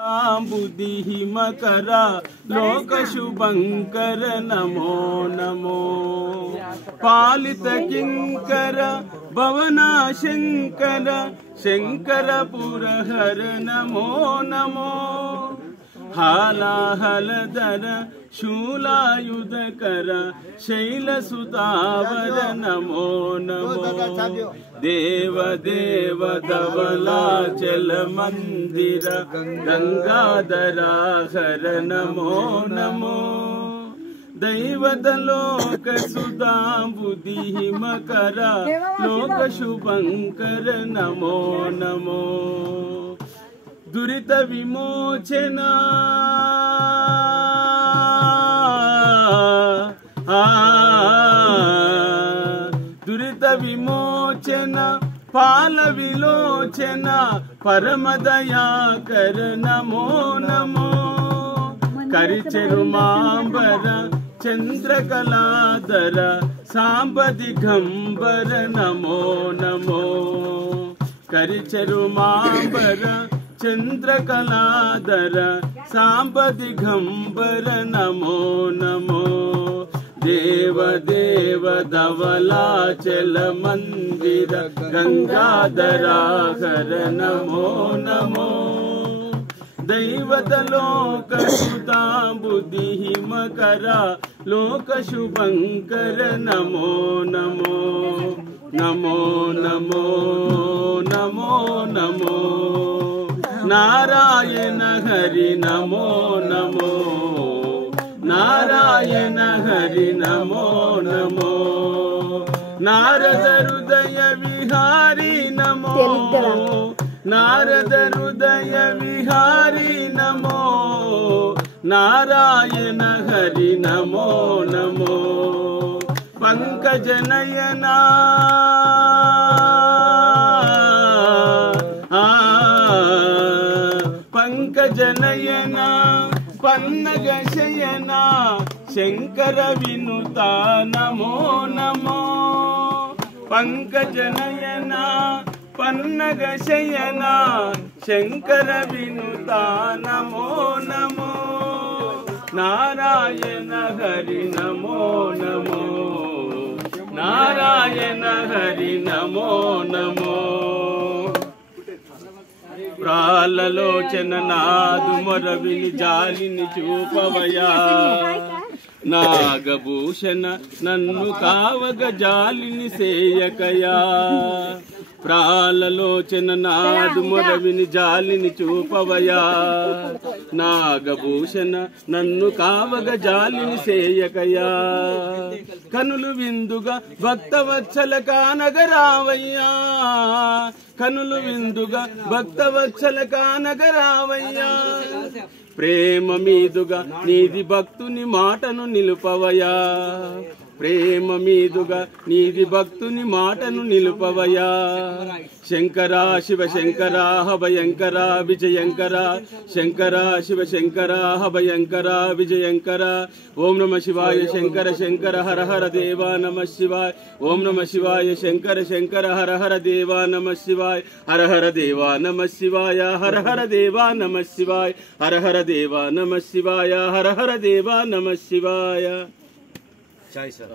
बुद्धि मकर लोक शुभंकर नमो नमो पालित किंकर भवना शंकर शंकर पुरहर नमो नमो हालाहलधर शूलायुधकर शैलसुतावर नमो नमो देव देव धवलाचल मंदिर गंगाधराहर नमो नमो दैवतलोक सुधा बुद्धि मकर लोक शुभंकर नमो नमो दुरित विमोचना दुरित विमोचन पाल विलोचन परम दया कर नमो नमो करिचरुमांबर चंद्रकलाधर सांब दिगंबर नमो नमो करिचरुमांबर चंद्रकलाधर सांब दिगंबर नमो नमो देव देव धवलाचल मंदिर गंगाधराहर नमो नमो दैवतलोक सुधा बुद्धि मकर लोक शुभंकर नमो नमो नमो नमो नमो नमो नारायण हरि नमो नमो नारायण हरि नमो नमो नारद हृदय विहारी नमो नारद हृदय विहारी नमो नारायण हरि नमो नमो पंकज नयना पंकज नयना पन्नग शयना शंकर विनुता नमो नमो पंकज नयना पन्नग शयना शंकर विनुता नमो नमो नारायण हरि नमो नमो नारायण हरि नमो नमो प्राललोचन नादु मोरविनि जालिनि चूपवया नागभूषण नन्नु कावग जालिनि सेयकया प्राललोचन नादु मोरविनि जालिनि चूपवया नागभूषण नन्नु कावग जालिनि सेयकया कनुलु विंदुगा भक्तवत्सल कानगरावయ్యా కనులు విందుగా భక్తవత్సల కానగరావయ్యా ప్రేమ మీదుగా నీది భక్తుని మాటను నిలుపవయా ప్రేమ మీదుగా నీది భక్తుని మాటను నిలుపవయా శంకర శివ శంకర భయంకర విజయంకర శంకర శివ శంకర భయంకర విజయంకర ఓం నమ శివాయ శంకర శంకర హర హర దేవా నమ శివాయ ఓం నమ శివాయ శంకర శంకర హర హర దేవా నమ శివాయ హర హర దేవా నమ శివాయ హర హర దేవా నమ శివాయ హర హర దేవా నమ శివాయ హర హర దేవా నమ శివాయ जय सर।